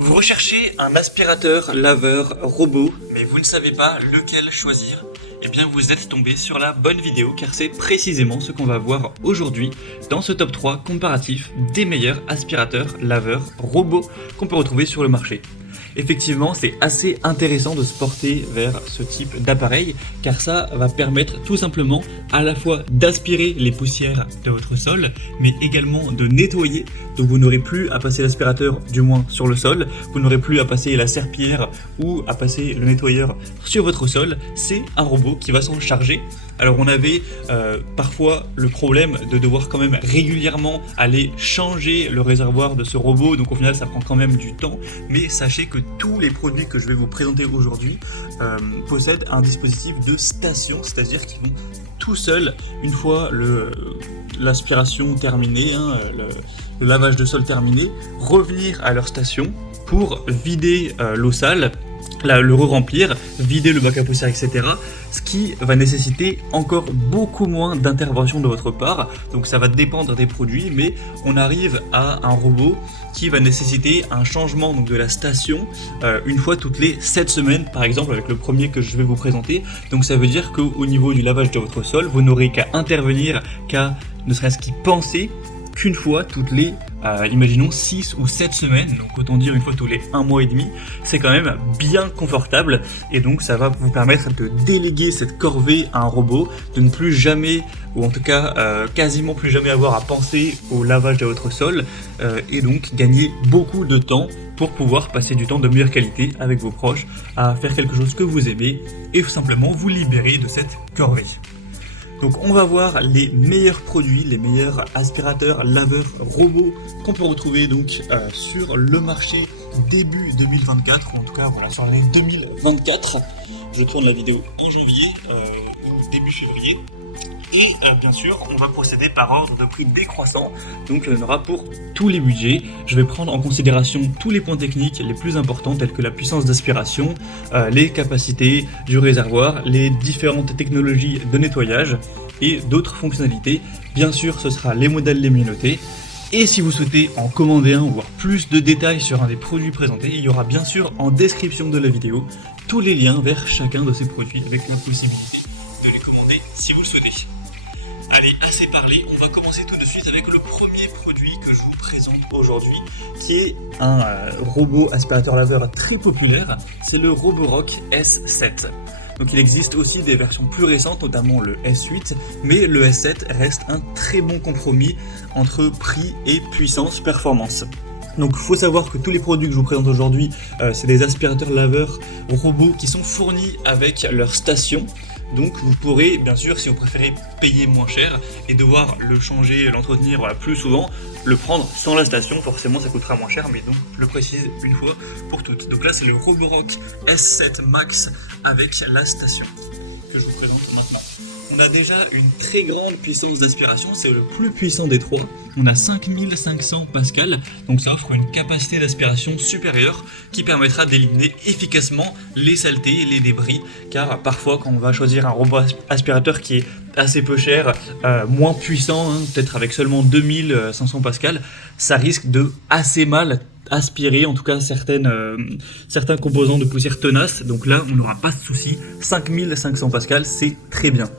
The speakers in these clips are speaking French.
Vous recherchez un aspirateur laveur robot, mais vous ne savez pas lequel choisir? Eh bien vous êtes tombé sur la bonne vidéo car c'est précisément ce qu'on va voir aujourd'hui dans ce top 3 comparatif des meilleurs aspirateurs laveurs robots qu'on peut retrouver sur le marché. Effectivement, c'est assez intéressant de se porter vers ce type d'appareil car ça va permettre tout simplement à la fois d'aspirer les poussières de votre sol mais également de nettoyer. Donc vous n'aurez plus à passer l'aspirateur du moins sur le sol, vous n'aurez plus à passer la serpillière ou à passer le nettoyeur sur votre sol, c'est un robot qui va s'en charger. Alors on avait parfois le problème de devoir quand même régulièrement aller changer le réservoir de ce robot, donc au final ça prend quand même du temps, mais sachez que tous les produits que je vais vous présenter aujourd'hui possèdent un dispositif de station, c'est-à-dire qu'ils vont tout seuls, une fois l'aspiration terminée, le lavage de sol terminé, revenir à leur station pour vider l'eau sale, le re-remplir, vider le bac à poussière, etc. Ce qui va nécessiter encore beaucoup moins d'intervention de votre part. Donc ça va dépendre des produits, mais on arrive à un robot qui va nécessiter un changement donc, de la station une fois toutes les 7 semaines, par exemple avec le premier que je vais vous présenter. Donc ça veut dire qu'au niveau du lavage de votre sol, vous n'aurez qu'à intervenir, qu'à ne serait-ce qu'y penser qu'une fois toutes les, imaginons 6 ou 7 semaines, donc autant dire une fois tous les 1 mois et demi, c'est quand même bien confortable et donc ça va vous permettre de déléguer cette corvée à un robot, de ne plus jamais, ou en tout cas quasiment plus jamais avoir à penser au lavage de votre sol et donc gagner beaucoup de temps pour pouvoir passer du temps de meilleure qualité avec vos proches, à faire quelque chose que vous aimez et tout simplement vous libérer de cette corvée. Donc on va voir les meilleurs produits, les meilleurs aspirateurs, laveurs, robots qu'on peut retrouver donc sur le marché début 2024, ou en tout cas voilà, sur l'année 2024. Je tourne la vidéo en janvier ou début février. Et bien sûr, on va procéder par ordre de prix décroissant, donc il y en aura pour tous les budgets. Je vais prendre en considération tous les points techniques les plus importants, tels que la puissance d'aspiration, les capacités du réservoir, les différentes technologies de nettoyage et d'autres fonctionnalités. Bien sûr, ce sera les modèles les mieux notés. Et si vous souhaitez en commander un ou voir plus de détails sur un des produits présentés, il y aura bien sûr en description de la vidéo tous les liens vers chacun de ces produits avec la possibilité de les commander si vous le souhaitez. Allez, assez parlé, on va commencer tout de suite avec le premier produit que je vous présente aujourd'hui, qui est un robot aspirateur laveur très populaire, c'est le Roborock S7. Donc il existe aussi des versions plus récentes, notamment le S8, mais le S7 reste un très bon compromis entre prix et puissance performance. Donc il faut savoir que tous les produits que je vous présente aujourd'hui, c'est des aspirateurs laveurs robots qui sont fournis avec leur station. Donc vous pourrez, bien sûr, si vous préférez payer moins cher et devoir le changer, l'entretenir plus souvent, le prendre sans la station, forcément ça coûtera moins cher, mais donc je le précise une fois pour toutes. Donc là c'est le Roborock S7 Max avec la station que je vous présente maintenant. On a déjà une très grande puissance d'aspiration, c'est le plus puissant des trois. On a 5500 pascal, donc ça offre une capacité d'aspiration supérieure qui permettra d'éliminer efficacement les saletés et les débris, car parfois quand on va choisir un robot aspirateur qui est assez peu cher, moins puissant, peut-être avec seulement 2500 pascal, ça risque de assez mal aspirer, en tout cas certains composants de poussière tenaces, donc là on n'aura pas de souci. 5500 pascal, c'est très bien.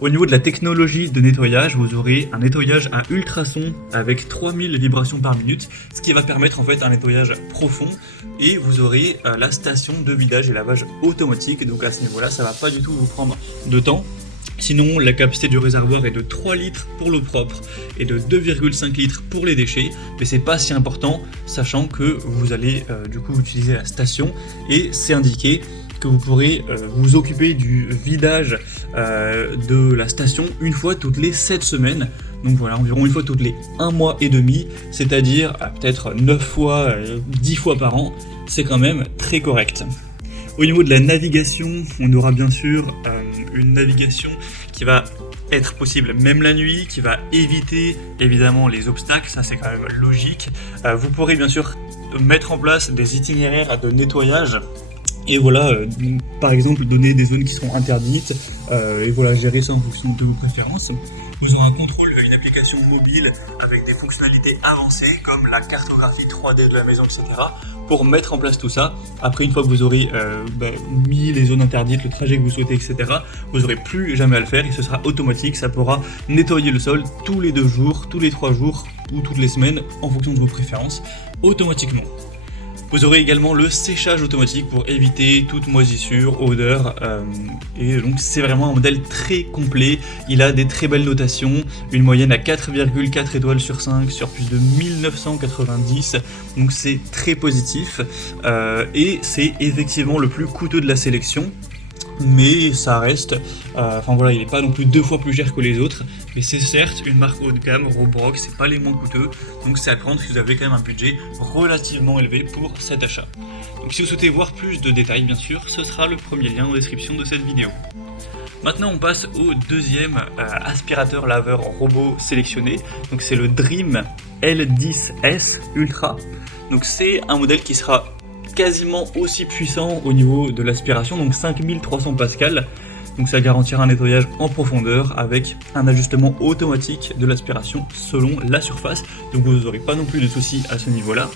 Au niveau de la technologie de nettoyage, vous aurez un nettoyage à ultrasons avec 3000 vibrations par minute, ce qui va permettre en fait un nettoyage profond, et vous aurez la station de vidage et lavage automatique, donc à ce niveau-là, ça va pas du tout vous prendre de temps. Sinon, la capacité du réservoir est de 3 litres pour l'eau propre et de 2,5 litres pour les déchets, mais c'est pas si important, sachant que vous allez du coup utiliser la station, et c'est indiqué que vous pourrez vous occuper du vidage de la station une fois toutes les 7 semaines. Donc voilà, environ une fois toutes les 1 mois et demi, c'est-à-dire peut-être 9 fois, 10 fois par an, c'est quand même très correct. Au niveau de la navigation, on aura bien sûr une navigation qui va être possible même la nuit, qui va éviter évidemment les obstacles, ça c'est quand même logique. Vous pourrez bien sûr mettre en place des itinéraires de nettoyage Et voilà, par exemple, donner des zones qui seront interdites, et voilà, gérer ça en fonction de vos préférences. Vous aurez un contrôle, une application mobile avec des fonctionnalités avancées comme la cartographie 3D de la maison, etc. pour mettre en place tout ça. Après, une fois que vous aurez mis les zones interdites, le trajet que vous souhaitez, etc., vous n'aurez plus jamais à le faire et ce sera automatique. Ça pourra nettoyer le sol tous les 2 jours, tous les 3 jours ou toutes les semaines en fonction de vos préférences, automatiquement. Vous aurez également le séchage automatique pour éviter toute moisissure, odeur, et donc c'est vraiment un modèle très complet. Il a des très belles notations, une moyenne à 4,4 étoiles sur 5 sur plus de 1990, donc c'est très positif, et c'est effectivement le plus coûteux de la sélection. Mais ça reste, enfin voilà, il n'est pas non plus 2 fois plus cher que les autres, mais c'est certes une marque haut de gamme, Roborock, c'est pas les moins coûteux, donc c'est à prendre si vous avez quand même un budget relativement élevé pour cet achat. Donc si vous souhaitez voir plus de détails, bien sûr, ce sera le premier lien en description de cette vidéo. Maintenant on passe au deuxième aspirateur laveur robot sélectionné, donc c'est le Dream L10S Ultra. Donc c'est un modèle qui sera quasiment aussi puissant au niveau de l'aspiration, donc 5300 pascal, donc ça garantira un nettoyage en profondeur avec un ajustement automatique de l'aspiration selon la surface, donc vous n'aurez pas non plus de soucis à ce niveau là.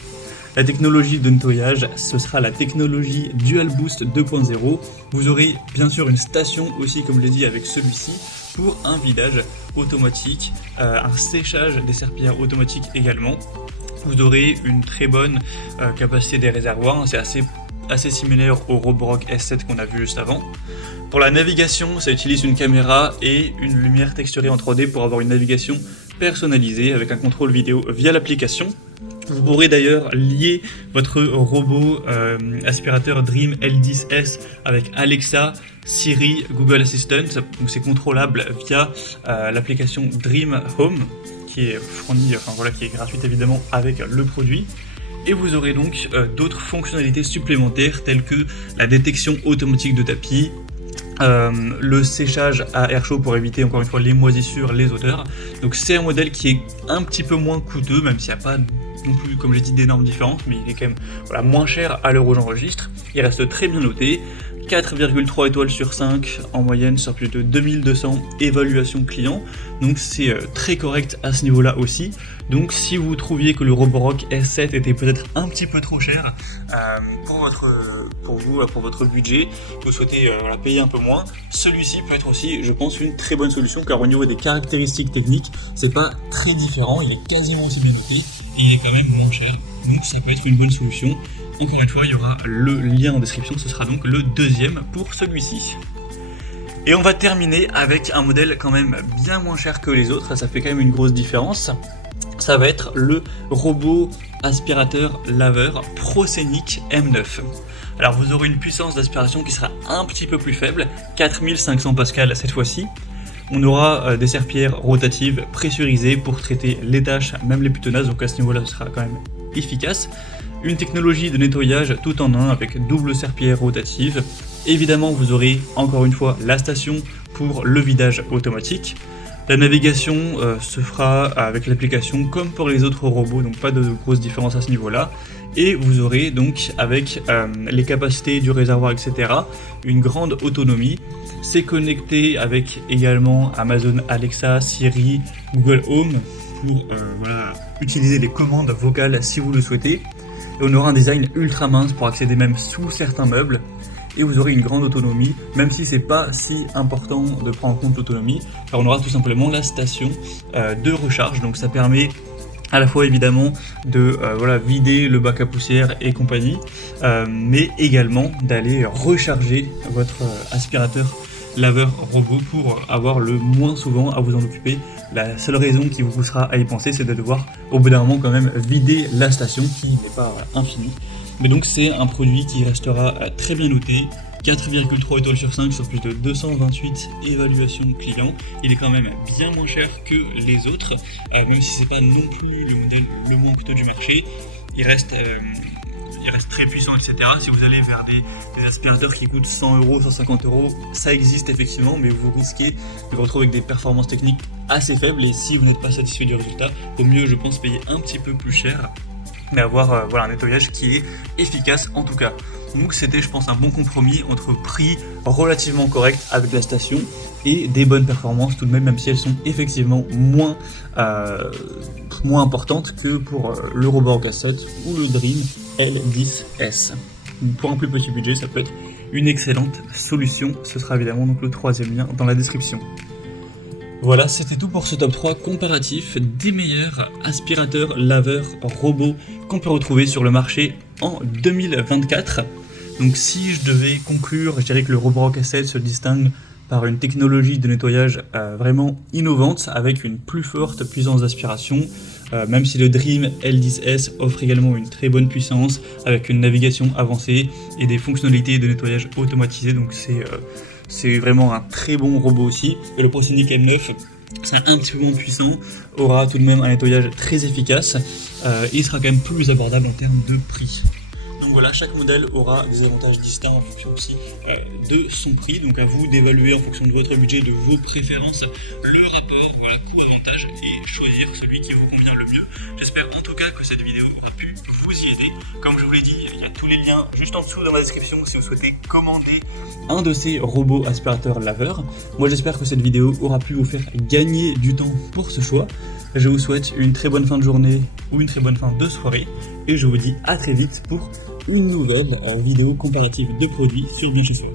La technologie de nettoyage, ce sera la technologie Dual Boost 2.0, vous aurez bien sûr une station aussi comme je l'ai dit avec celui-ci pour un vidage automatique, un séchage des serpillères automatique également. Vous aurez une très bonne capacité des réservoirs, c'est assez similaire au Roborock S7 qu'on a vu juste avant. Pour la navigation, ça utilise une caméra et une lumière texturée en 3D pour avoir une navigation personnalisée avec un contrôle vidéo via l'application. Vous pourrez d'ailleurs lier votre robot aspirateur Dream L10S avec Alexa, Siri, Google Assistant, donc c'est contrôlable via l'application Dream Home, qui est fournie, qui est gratuite évidemment avec le produit. Et vous aurez donc d'autres fonctionnalités supplémentaires telles que la détection automatique de tapis, le séchage à air chaud pour éviter encore une fois les moisissures, les odeurs. Donc c'est un modèle qui est un petit peu moins coûteux, même s'il n'y a pas non plus, comme j'ai dit, d'énormes différences, mais il est quand même moins cher à l'heure où j'enregistre. Il reste très bien noté, 4,3 étoiles sur 5 en moyenne sur plus de 2200 évaluations clients, donc c'est très correct à ce niveau là aussi. Donc si vous trouviez que le Roborock S7 était peut-être un petit peu trop cher pour votre budget, vous souhaitez payer un peu moins, celui-ci peut être aussi, je pense, une très bonne solution, car au niveau des caractéristiques techniques, c'est pas très différent, il est quasiment aussi bien noté, et il est quand même moins cher, donc ça peut être une bonne solution. Encore une fois, il y aura le lien en description, ce sera donc le deuxième pour celui-ci. Et on va terminer avec un modèle quand même bien moins cher que les autres, ça fait quand même une grosse différence. Ça va être le robot aspirateur laveur ProScenic M9. Alors vous aurez une puissance d'aspiration qui sera un petit peu plus faible, 4500 pascal cette fois-ci. On aura des serpillères rotatives pressurisées pour traiter les tâches, même les plus tenaces, donc à ce niveau-là ce sera quand même efficace. Une technologie de nettoyage tout en un avec double serpillière rotative. Évidemment, vous aurez encore une fois la station pour le vidage automatique. La navigation se fera avec l'application comme pour les autres robots, donc pas de grosses différences à ce niveau-là. Et vous aurez donc avec les capacités du réservoir, etc., une grande autonomie. C'est connecté avec également Amazon Alexa, Siri, Google Home pour utiliser les commandes vocales si vous le souhaitez. Et on aura un design ultra mince pour accéder même sous certains meubles. Et vous aurez une grande autonomie, même si c'est pas si important de prendre en compte l'autonomie, car on aura tout simplement la station de recharge. Donc ça permet à la fois évidemment de vider le bac à poussière et compagnie, mais également d'aller recharger votre aspirateur laveur robot pour avoir le moins souvent à vous en occuper. La seule raison qui vous poussera à y penser, c'est de devoir au bout d'un moment quand même vider la station qui n'est pas infinie. Mais donc c'est un produit qui restera très bien noté, 4,3 étoiles sur 5 sur plus de 228 évaluations clients. Il est quand même bien moins cher que les autres, même si c'est pas non plus le modèle le moins coûteux du marché. Il reste très puissant, etc. Si vous allez vers des aspirateurs qui coûtent 100 €, 150 €, ça existe effectivement, mais vous risquez de vous retrouver avec des performances techniques assez faibles, et si vous n'êtes pas satisfait du résultat, au mieux je pense payer un petit peu plus cher, mais avoir un nettoyage qui est efficace en tout cas. Donc c'était, je pense, un bon compromis entre prix relativement correct avec la station et des bonnes performances tout de même si elles sont effectivement moins importantes que pour le robot en cassette ou le Dream L10S. Donc pour un plus petit budget, ça peut être une excellente solution. Ce sera évidemment donc le troisième lien dans la description. Voilà, c'était tout pour ce top 3 comparatif des meilleurs aspirateurs laveurs robots qu'on peut retrouver sur le marché en 2024. Donc si je devais conclure, je dirais que le robot à cassette se distingue par une technologie de nettoyage vraiment innovante avec une plus forte puissance d'aspiration, même si le Dream L10S offre également une très bonne puissance avec une navigation avancée et des fonctionnalités de nettoyage automatisé, donc c'est vraiment un très bon robot aussi. Et le Prosonic M9, c'est un petit peu moins puissant, aura tout de même un nettoyage très efficace et sera quand même plus abordable en termes de prix. Donc voilà, chaque modèle aura des avantages distincts en fonction aussi de son prix. Donc à vous d'évaluer en fonction de votre budget, de vos préférences, le rapport coût-avantage et choisir celui qui vous convient le mieux. J'espère en tout cas que cette vidéo a pu vous y aider. Comme je vous l'ai dit, il y a tous les liens juste en dessous dans la description si vous souhaitez commander un de ces robots aspirateurs laveurs. Moi j'espère que cette vidéo aura pu vous faire gagner du temps pour ce choix. Je vous souhaite une très bonne fin de journée ou une très bonne fin de soirée et je vous dis à très vite pour une nouvelle vidéo comparative de produits sur le bien chez soi.